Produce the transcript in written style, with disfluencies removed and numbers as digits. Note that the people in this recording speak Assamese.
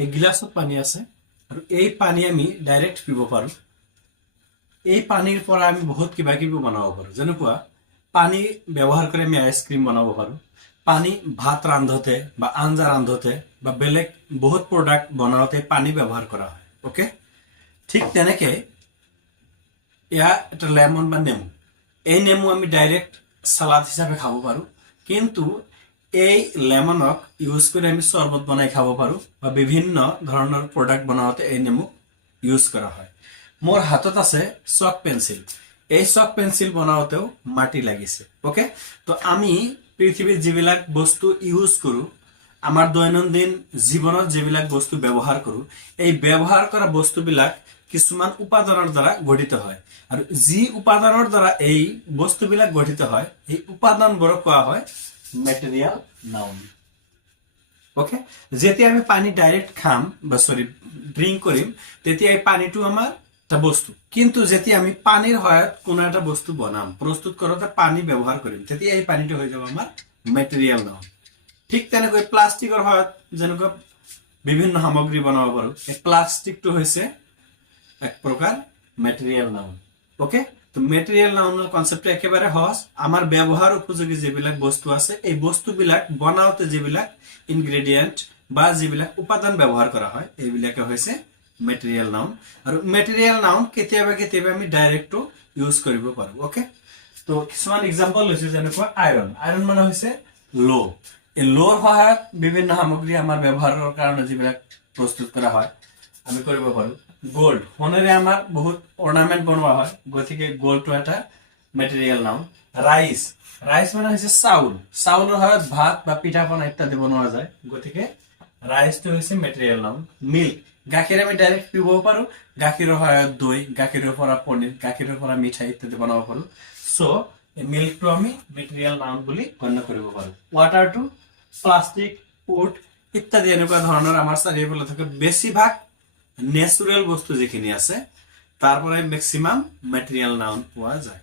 এই গিলাসত পানী আছে আৰু এই পানী আমি ডাইৰেক্ট পিব পাৰো। এই পানীৰ পৰা আমি বহুত কিবা কিবি বনাব পাৰো, যেনেকুৱা পানী ব্যৱহাৰ কৰি আমি আইচক্ৰীম বনাব পাৰো। পানী ভাত ৰান্ধোতে বা আঞ্জা ৰান্ধোতে বা বেলেগ বহুত প্ৰডাক্ট বনাওতে পানী ব্যৱহাৰ কৰা হয়। ওকে, ঠিক তেনেকে এয়া এটা লেমন বা নেমু। এই নেমু আমি ডাইৰেক্ট সালাদ হিচাপে খাব পাৰো, কিন্তু এই লেমনক ইউজ কৰি আমি চৰবত বনাই খাব পাৰো বা বিভিন্ন ধৰণৰ প্ৰডাক্ট বনাওতে এই নেমু ইউজ কৰা হয়। মোৰ হাতত আছে চক পেন্সিল। এই চক পেন্সিল বনাওতেও মাটি লাগিছে। ওকে, তো আমি পৃথিৱীত যিবিলাক বস্তু ইউজ কৰো, আমাৰ দৈনন্দিন জীৱনত যিবিলাক বস্তু ব্যৱহাৰ কৰো, এই ব্যৱহাৰ কৰা বস্তুবিলাক কিছুমান উপাদানৰ দ্বাৰা গঠিত হয়। আৰু যি উপাদানৰ দ্বাৰা এই বস্তুবিলাক গঠিত হয়, এই উপাদানবোৰক কোৱা হয় মেটেৰিয়েল নাউন। ওকে, যেতিয়া আমি পানী ডাইৰেক্ট খাম বা ড্ৰিংক কৰিম, তেতিয়া এই পানীটো আমাৰ এটা বস্তু। কিন্তু যেতিয়া আমি পানীৰ সহায়ত কোনো এটা বস্তু বনাম, প্ৰস্তুত কৰোঁতে পানী ব্যৱহাৰ কৰিম, তেতিয়া এই পানীটো হৈ যাব আমাৰ মেটেৰিয়েল নাউন। ঠিক তেনেকৈ প্লাষ্টিকৰ সহায়ত যেনেকুৱা বিভিন্ন সামগ্ৰী বনাব পাৰো, এই প্লাষ্টিকটো হৈছে এক প্ৰকাৰ মেটেৰিয়েল নাউন। ওকে, তো মেটেৰিয়েল নাউনৰ কনসেপ্টটো একেবাৰে সহজ। আমাৰ ব্যৱহাৰ উপযোগী যিবিলাক বস্তু আছে, এই বস্তুবিলাক বনাওতে যিবিলাক ইনগ্ৰেডিয়েন্ট বা যিবিলাক উপাদান ব্যৱহাৰ কৰা হয়, এইবিলাকে হৈছে মেটেৰিয়েল নাউন। আৰু মেটেৰিয়েল নাউন কেতিয়াবা কেতিয়াবা আমি ডাইৰেক্টও ইউজ কৰিব পাৰো। ওকে, তো কিছুমান এক্সাম্পল লৈছো, যেনেকুৱা আইৰন। আইৰন মানে হৈছে লো। এই লোৰ সহায়ত বিভিন্ন সামগ্ৰী আমাৰ ব্যৱহাৰৰ কাৰণে যিবিলাক প্ৰস্তুত কৰা হয় আমি কৰিব পাৰো। গোল্ড, সোণেৰে আমাৰ বহুত অৰ্নামেন্ট বনোৱা হয়, গতিকে গোল্ডটো এটা মেটেৰিয়েল নাউন। ৰাইচ, ৰাইচ মানে হৈছে চাউল। চাউলৰ সহায়ত ভাত বা পিঠা পনা ইত্যাদি বনোৱা যায়, গতিকে ৰাইচটো হৈছে মেটেৰিয়েল নাউন। মিল্ক, গাখীৰ আমি ডাইৰেক্ট পিব পাৰো, গাখীৰৰ সহায়ত দৈ, গাখীৰৰ পৰা পনীৰ, গাখীৰৰ পৰা মিঠাই ইত্যাদি বনাব পাৰো। সো মিল্কটো আমি মেটেৰিয়েল নাউন বুলি গণ্য কৰিব পাৰো। ৱাটাৰটো প্লাষ্টিক, উড ইত্যাদি এনেকুৱা ধৰণৰ আমাৰ চাৰিওফালে থকা বেছিভাগ নেচুৰেল বস্তু যিখিনি আছে, তাৰ পৰাই মেক্সিমাম মেটেৰিয়েল নাউন পোৱা যায়।